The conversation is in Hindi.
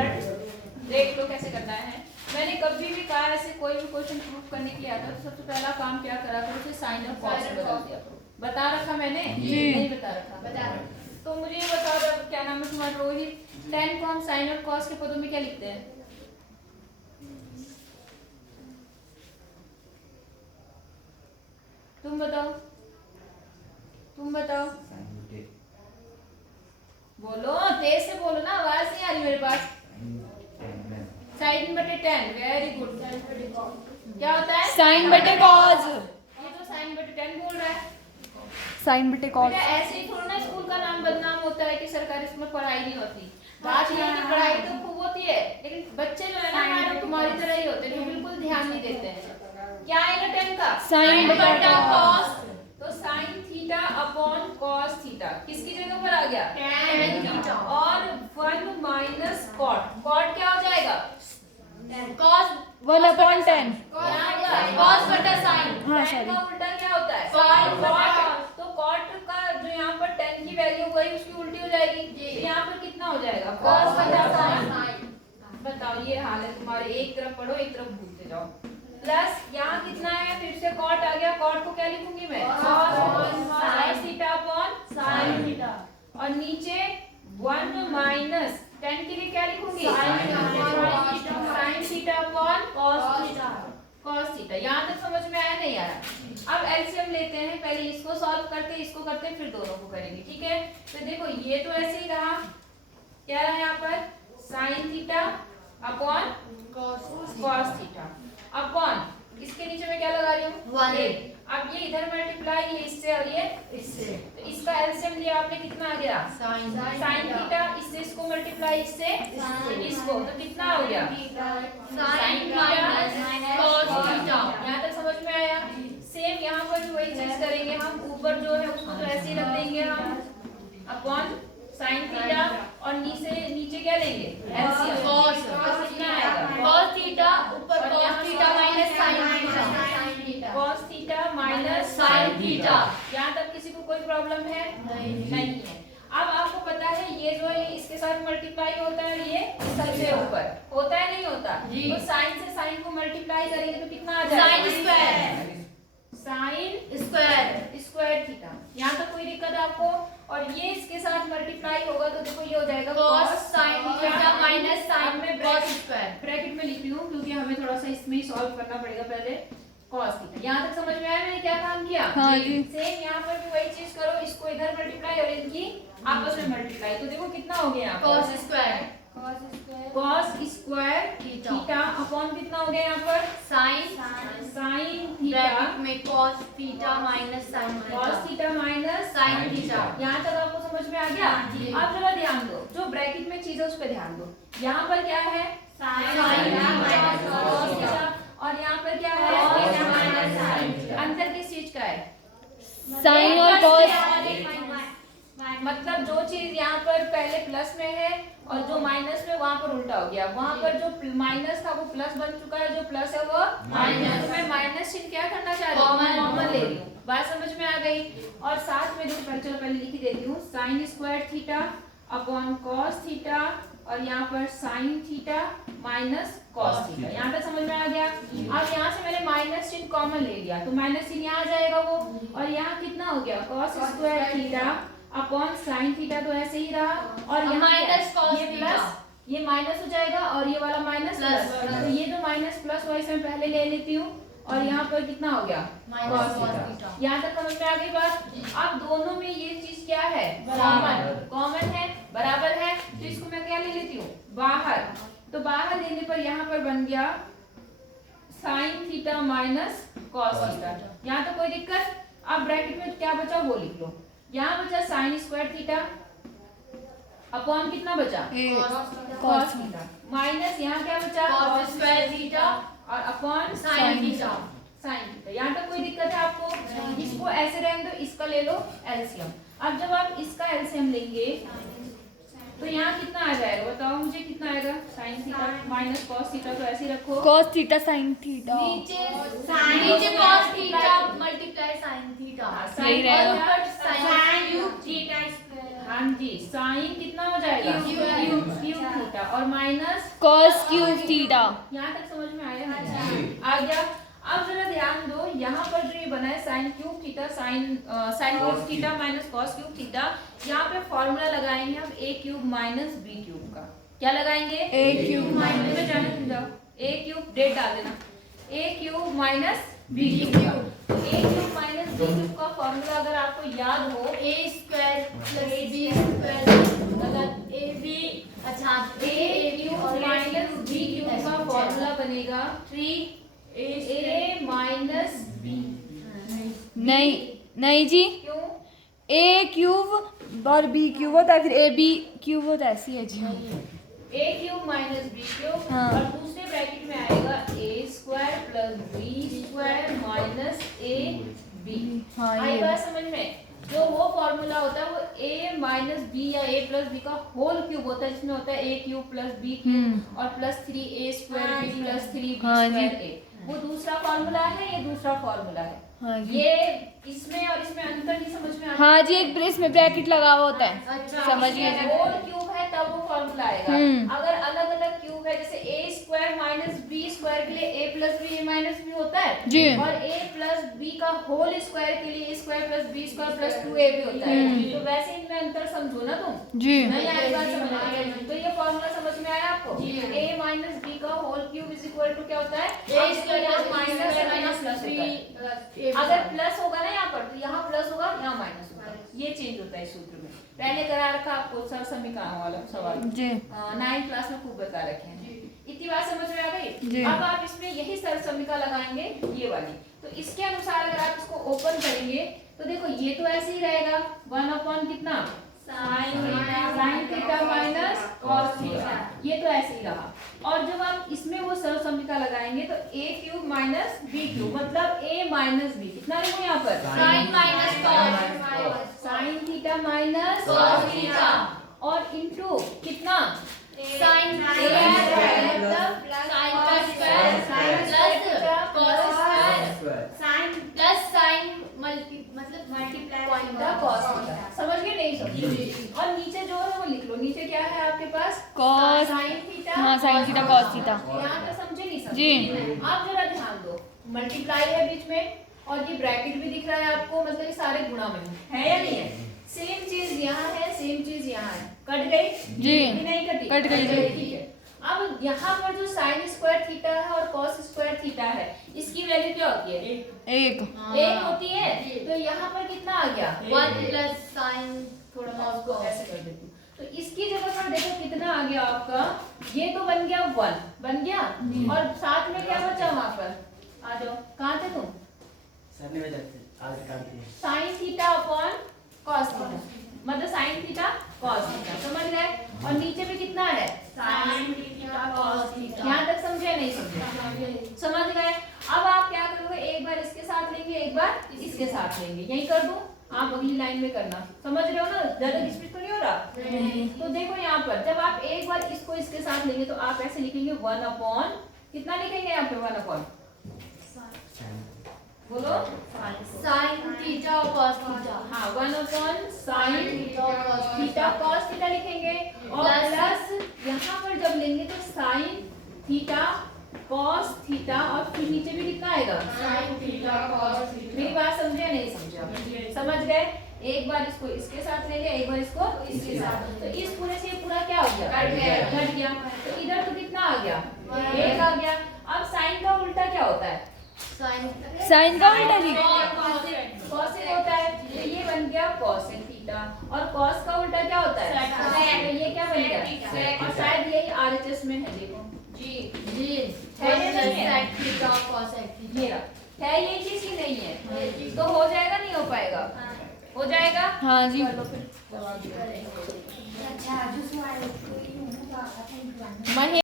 स्क्वायर। देख लो कैसे करना है। मैंने कभी भी कहा ऐसे कोई भी क्वेश्चन प्रूव करने के लिए आता तो सबसे पहला काम क्या करा करो, उसे साइन और कॉस से बदल दिया करो। बता रखा मैंने? नहीं बता रखा। बता रखा। तो मुझे ये बताओ, जब क्या नाम है तुम्हारा रोहित, tan को हम साइन और कॉस के पदों में क्या लिखते हैं? तुम बताओ, तुम बताओ, बोलो तेज से बोलो ना, आवाज नहीं आ रही मेरे पास। साइन बटे tan, वेरी गुड। क्या होता है? साइन बटे कॉस। ये तो साइन बटे tan बोल रहा है। साइन बटे कॉस। बेटा ऐसे ही थोड़ा ना स्कूल का नाम बदनाम होता है कि सरकारी स्कूल में पढ़ाई नहीं होती। बात ये है कि पढ़ाई तो खूब होती है, लेकिन बच्चे जो है ना मैडम तुम्हारी तरह ही होते हैं जो बिल्कुल ध्यान नहीं देते हैं। क्या आएगा tan का? साइन बटा कॉस। तो sine theta upon cos theta किसकी जगह पर आ गया? tan theta. और 1 माइनस कॉट। कॉट क्या हो जाएगा? cos 1/10। cos बटा sin। हाँ tan सॉरी। का उल्टा क्या होता है? Sin बटा। तो कॉट का जो यहाँ पर tan की वैल्यू वही उसकी उल्टी हो जाएगी। तो यहाँ पर कितना हो जाएगा? cos बटा sin। बताओ, ये हाल है तुम्हारे, एक तरफ पढ़ो एक तरफ भूलते जाओ। प्लस यहाँ कितना है? फिर से कॉट आ गया। कॉट को क्या लिखूंगी मैं? sin theta upon sin theta. और नीचे 1 माइनस tan के लिए क्या लिखूंगी? sin theta upon cos theta. यहाँ तक समझ में आया नहीं आया? अब एलसीएम लेते हैं, पहले इसको सॉल्व करते इसको करते फिर दोनों को करेंगे, ठीक है? तो देखो ये तो ऐसे ही रहा, क्या रहा यहाँ पर? sin theta upon cos theta upon इसके नीचे मैं क्या लगा रही हूँ? 1। अब ये इधर मल्टीप्लाई, ये इससे और ये इससे, तो इसका एलसीएम लिया आपने, कितना आ गया? sin theta. इससे इसको मल्टीप्लाई, इससे इसको, तो कितना हो गया? sin minus cos theta. यहाँ तक समझ में आया? सेम यहाँ पर भी वही चीज करेंगे हम। ऊपर जो है उसको तो ऐसे ही रख देंगे हम अपॉन sin थीटा, और नीचे क्या लेंगे? एलसीएम। cos कितना आएगा? cos थीटा ऊपर cos theta minus sin theta. cos theta minus sin theta. यहाँ तक किसी को कोई प्रॉब्लम है? नहीं है। अब आपको पता है ये जो है इसके साथ मल्टीप्लाई होता है, ये सबसे ऊपर होता है नहीं होता? तो साइन से साइन को मल्टीप्लाई करेंगे तो कितना आ जाएगा? sin square. Sine square square theta. यहाँ तक कोई दिक्कत है आपको? और ये इसके साथ मल्टीप्लाई होगा तो देखो ये हो जाएगा cos sin theta minus sin में cos स्क्वायर। ब्रैकेट में लिख रही हूँ क्योंकि हमें थोड़ा सा इसमें ही सॉल्व करना पड़ेगा पहले। cos theta. यहाँ तक समझ में आया मैंने क्या काम किया? हाँ जी। सेम यहाँ पर भी वही चीज करो, इसको इधर मल्टीप्लाई और इनकी आपस में मल्टीप्लाई, तो देखो कितना हो गया यहाँ पर? cos square cos square theta upon कितना हो गया यहाँ पर? sin sin थीटा ब्रैकेट में cos theta minus sin cos theta. Theta minus sin theta. यहाँ तक आपको समझ में आ गया? अब जरा ध्यान दो, जो ब्रैकेट में चीज है उस पर ध्यान दो। यहाँ पर क्या है? sin minus cos theta. और यहाँ पर क्या है? cos minus sin theta. अंतर किस चीज का है? साइन और कॉस। मतलब जो चीज यहाँ पर पहले प्लस में है और जो माइनस में वहाँ पर उल्टा हो गया। वहाँ पर जो माइनस था वो प्लस बन चुका है, जो प्लस है वो माइनस। तो मैं माइनस चिन्ह क्या करना चाह रही हूँ? कॉमन ले रही हूँ। बात समझ में आ गई? और साथ में देखो चलो पहले लिख ही देती हूँ, sine square theta upon cos theta, और यहाँ पर sign theta minus cos theta. यहाँ तक समझ में आ गया? अब यहाँ से मैंने माइनस चिन्ह कॉमन ले लिया तो माइनस चिन्ह यहाँ आ जाएगा वो, और यहाँ कितना हो गया? Cos square theta upon sine theta, तो ऐसे ही रहा। और यहाँ माइनस cos ये थीटा। प्लस, ये माइनस हो जाएगा और ये वाला माइनस प्लस। तो ये जो माइनस प्लस हुआ इसे मैं पहले ले लेती हूँ, और यहाँ पर कितना हो गया? Minus cos theta. यहाँ तक समझ में आ गई बात? अब दोनों में ये चीज क्या है? कॉमन। कॉमन है, बराबर है, तो इसको मैं क्या ले लेती हूँ? बाहर। तो बाहर लेने पर यहाँ पर बन गया sign theta minus cos theta. यहाँ तो कोई दिक्कत? अब ब्रैकेट में क्या बचा वो लिख लो। यहाँ बचा साइन स्क्वायर थीटा अपॉन कितना बचा? cos थीटा माइनस यहाँ क्या बचा? cos स्क्वायर थीटा और upon sin theta. Sine theta. यहाँ तक कोई दिक्कत है आपको? इसको ऐसे रहने दो, इसका ले लो एलसीएम। अब जब आप इसका एलसीएम लेंगे तो यहाँ कितना आ जाएगा? बताओ मुझे कितना आएगा? Sign theta minus cos theta, तो ऐसे ही रखो। Cos theta sine theta. नीचे cos theta multiply sin theta. यही रहेगा। और ऊपर sin क्यूब थीटा स्क्वायर। हाँ जी, साइन कितना हो जाएगा? Cube theta. थीटा और माइनस cos क्यूब थीटा। यहाँ तक समझ में आया? आ गया। अब जरा ध्यान दो, यहाँ पर जो ये बना है sine cube theta sine cos theta minus cos cube theta, यहाँ पे फॉर्मूला लगाएंगे हम a cube minus b cube का। क्या लगाएंगे? A क्यूब माइनस में जाने तुम जाओ, a क्यूब डेट डाल देना, a cube minus b cube. a cube minus b cube का फॉर्मूला अगर आपको याद हो, a square plus b square मतलब a b अच्छा a cube minus b cube का फॉर्मूला बनेगा 3a माइनस b। नहीं जी, क्यों? a क्यूब और b क्यूब होता है, फिर a b क्यूब होता है, ऐसी है जी। a cube minus b cube हाँ। और दूसरे ब्रैकेट में आएगा a square plus b square minus a b। हाँ, आई ये। बात समझ में? जो वो फॉर्मूला होता है वो a माइनस b या a प्लस b का होल क्यूब होता है, जिसमें होता है a cube plus b cube और plus 3a square b plus 3b हाँ जी। Square a। वो दूसरा फॉर्मूला है, ये दूसरा फॉर्मूला है। हाँ जी। ये इसमें और इसमें अंतर नहीं समझ में आता? हाँ जी, एक ब्रेस में ब्रैकेट लगा हुआ होता है। अच्छा, समझ गए जी। होल क्यूब है तब वो फॉर्मूला आएगा। अगर अलग अलग क्यूब है, जैसे a square minus b square के लिए a plus b a minus b होता है जी। और a प्लस b का होल स्क्वायर के लिए a square plus b square plus 2ab होता है। तो वैसे इनमें अंतर समझो ना तुम। जी। नहीं आई बात समझ में? तो ये फॉर्मूला समझ में आया आपको? a माइनस b का whole cube is equal to क्या होता है? a square minus minus plus b होता है। प्लस अगर प्लस होगा ना यहाँ पर, तो यहाँ प्लस होगा, यहाँ माइनस होगा। ये चेंज होता है इस सूत्र में। पहले करा रखा आपको सर समीकरण वाला सवाल जी। 9th क्लास में खूब बता रखे हैं। इतनी बात समझ में आ गई? जी। अब आप इसमें यही सर समीकरण लगाएंगे, ये वाली। तो इसके अनुसार अगर आप इसको ओपन करेंगे तो देखो ये तो ऐसे ही रहेगा 1 अपॉन कितना sign theta minus cos theta, ये तो ऐसे ही रहा। और जब आप इसमें वो सरल समीकरण लगाएंगे तो a cube minus b cube मतलब a माइनस b कितना लिखूं यहाँ पर? Sine minus cos sine theta minus cos theta और इनटू कितना साइन मतलब साइन का square plus cos square sine plus sine मतलब मल्टीप्लाई थीटा कॉस थीटा। समझ गए? नहीं समझे? और नीचे जो है वो लिख लो। नीचे क्या है आपके पास? Cos। Sine theta. हाँ, sin थीटा cos थीटा। यहाँ तक समझे नहीं समझे? जी। आप जरा ध्यान दो, मल्टीप्लाई है बीच में और ये ब्रैकेट भी दिख रहा है आपको, मतलब ये सारे गुणा में है या नहीं है? सेम चीज यहाँ है, सेम चीज यहाँ है। कट गई? जी। कि नहीं कटी? कट गई जी। ठीक है। अब यहाँ पर जो साइन स्क्वायर थीटा है और कॉस स्क्वायर थीटा है, इसकी वैल्यू क्या होती है? एक। एक होती है। तो यहाँ पर कितना आ गया? 1 प्लस साइन थोड़ा मैं उसको ऐसे कर देती हूँ। तो इसकी जगह पर देखो कितना आ गया आपका, ये तो बन गया 1 बन गया और साथ में क्या बचा वहां पर? आ जाओ, कहाँ थे तुम? Sine theta upon cos theta मतलब साइन थीटा कॉस थीटा, समझ गए? और नीचे भी कितना है? Sine theta cos theta. यहाँ तक समझे नहीं समझे? समझ गए? अब आप क्या करोगे, एक बार इसके साथ लेंगे, एक बार इसके साथ लेंगे। यही कर दूं? आप अगली लाइन में करना। समझ रहे हो ना? ज्यादा स्पीड तो नहीं हो रहा? तो देखो यहाँ पर जब आप एक बार इसको इसके साथ लेंगे तो आप ऐसे लिखेंगे 1 अपॉन कितना लिखेंगे यहाँ पे? 1 अपॉन बोलो साइन थीटा और कॉस थीटा। हाँ 1 upon sine theta cos theta लिखेंगे और प्लस प्लस यहाँ पर जब लेंगे तो साइन थीटा कॉस थीटा और फिर नीचे भी कितना आएगा? Sine theta cos theta. मेरी बात समझे या नहीं समझे? समझ गए? एक बार इसको इसके साथ लेंगे, एक बार इसको इसके साथ। तो इस पूरे से ये पूरा क्या हो गया? कट गया। तो इधर तो कितना आ गया? 1 आ गया। अब साइन का उल्टा क्या होता है? साइन का उल्टा जी। कॉसेक होता है। तो ये बन गया कॉसेक थीटा और कॉस का उल्टा क्या होता है? तो ये क्या बन गया? और शायद यही आरएचएस में है, देखो जी है या नहीं है? सेक थीटा और कॉसेक थीटा। ये रहा। है ये चीज ही नहीं है? तो हो जाएगा नहीं हो पाएगा? हो जाएगा? हाँ जी। चलो फिर। अच्छा, महे